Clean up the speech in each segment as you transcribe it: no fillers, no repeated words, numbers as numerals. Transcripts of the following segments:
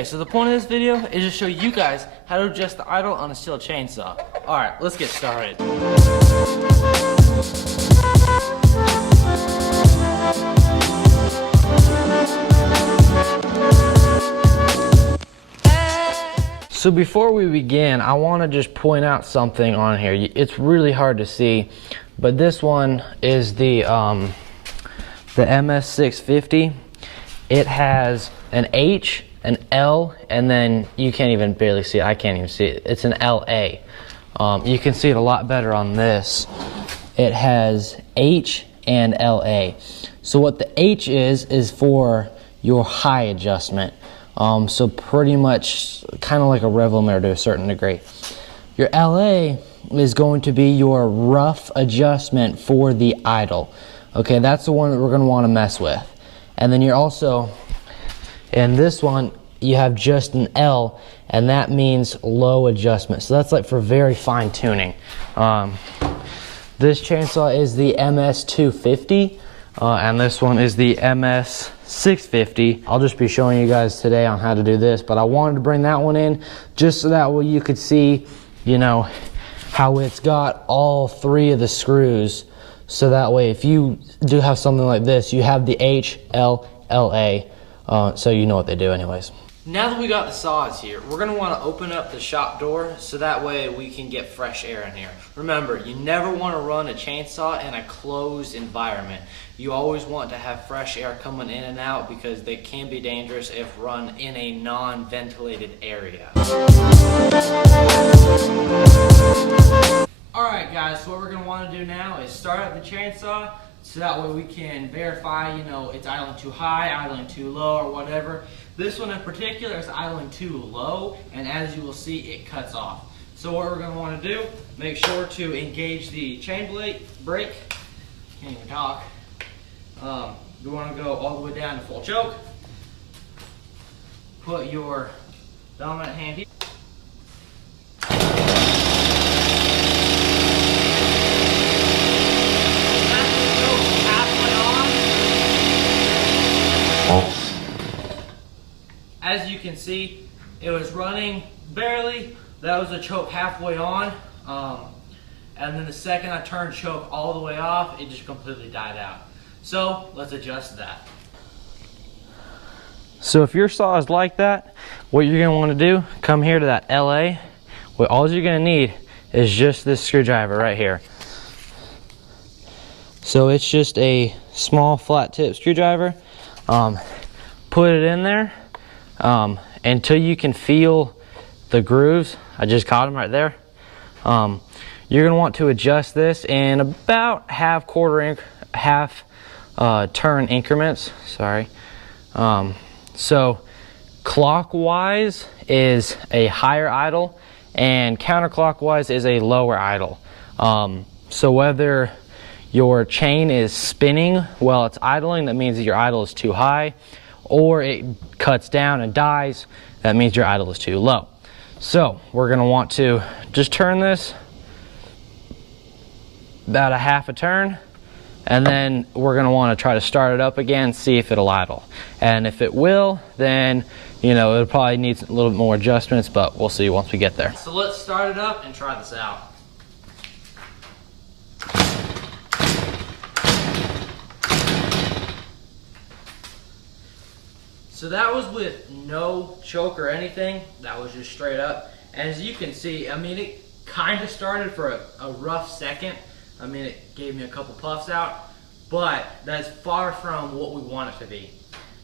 Okay, so the point of this video is to show you guys how to adjust the idle on a stihl chainsaw. Alright, let's get started. So before we begin, I want to just point out something on here. It's really hard to see, but this one is the MS650. It has an H, an L, and then you can't even barely see it. I can't even see it. It's an LA. You can see it a lot better on this. It has H and LA. So what the H is for your high adjustment. So pretty much kind of like a rev limiter to a certain degree. Your LA is going to be your rough adjustment for the idle. Okay, that's the one that we're going to want to mess with. And then you're also, in this one, you have just an L, and that means low adjustment. So that's like for very fine tuning. This chainsaw is the MS250, and this one is the MS650. I'll just be showing you guys today on how to do this, but I wanted to bring that one in just so that way you could see, you know, how it's got all three of the screws. So that way if you do have something like this, you have the H, L, LA, so you know what they do anyways. Now that we got the saws here, we're going to want to open up the shop door so that way we can get fresh air in here. Remember, you never want to run a chainsaw in a closed environment. You always want to have fresh air coming in and out because they can be dangerous if run in a non-ventilated area. Alright guys, so what we're going to want to do now is start up the chainsaw so that way we can verify, you know, it's idling too high, idling too low, or whatever. This one in particular is idling too low, and as you will see, it cuts off. So what we're going to want to do, make sure to engage the chain brake. Can't even talk. You want to go all the way down to full choke. Put your dominant hand here. As you can see, it was running barely. That was a choke halfway on. And then the second I turned choke all the way off, it just completely died out. So let's adjust that. So if your saw is like that, what you're gonna wanna do, come here to that LA. All you're gonna need is just this screwdriver right here. So it's just a small flat tip screwdriver. Put it in there. Until you can feel the grooves. I just caught them right there. You're going to want to adjust this in about half turn increments. Sorry. So clockwise is a higher idle and counterclockwise is a lower idle. So whether your chain is spinning while it's idling, that means that your idle is too high, or it cuts down and dies, that means your idle is too low. So we're going to want to just turn this about a half a turn, and then we're going to want to try to start it up again, see if it'll idle. And if it will, then you know it'll probably need a little bit more adjustments, but we'll see once we get there. So let's start it up and try this out. So that was with no choke or anything. That was just straight up. And as you can see, I mean, it kind of started for a rough second. I mean, it gave me a couple puffs out, but that's far from what we want it to be.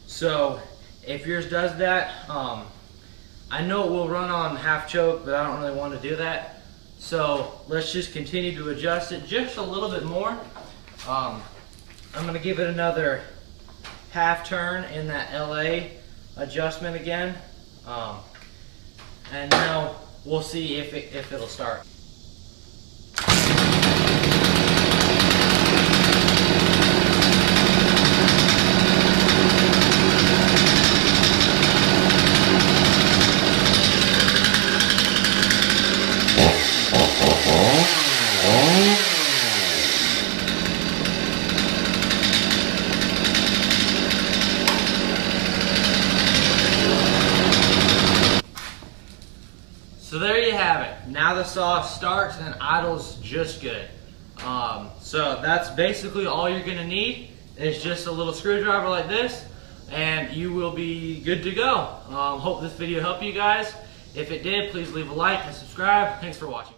So if yours does that, I know it will run on half choke, but I don't really want to do that. So let's just continue to adjust it just a little bit more. I'm gonna give it another half turn in that LA adjustment again, and now we'll see if it'll start. Now the saw starts and idles just good. So that's basically all you're gonna need. It's just a little screwdriver like this, and you will be good to go. Hope this video helped you guys. If it did, please leave a like and subscribe. Thanks for watching.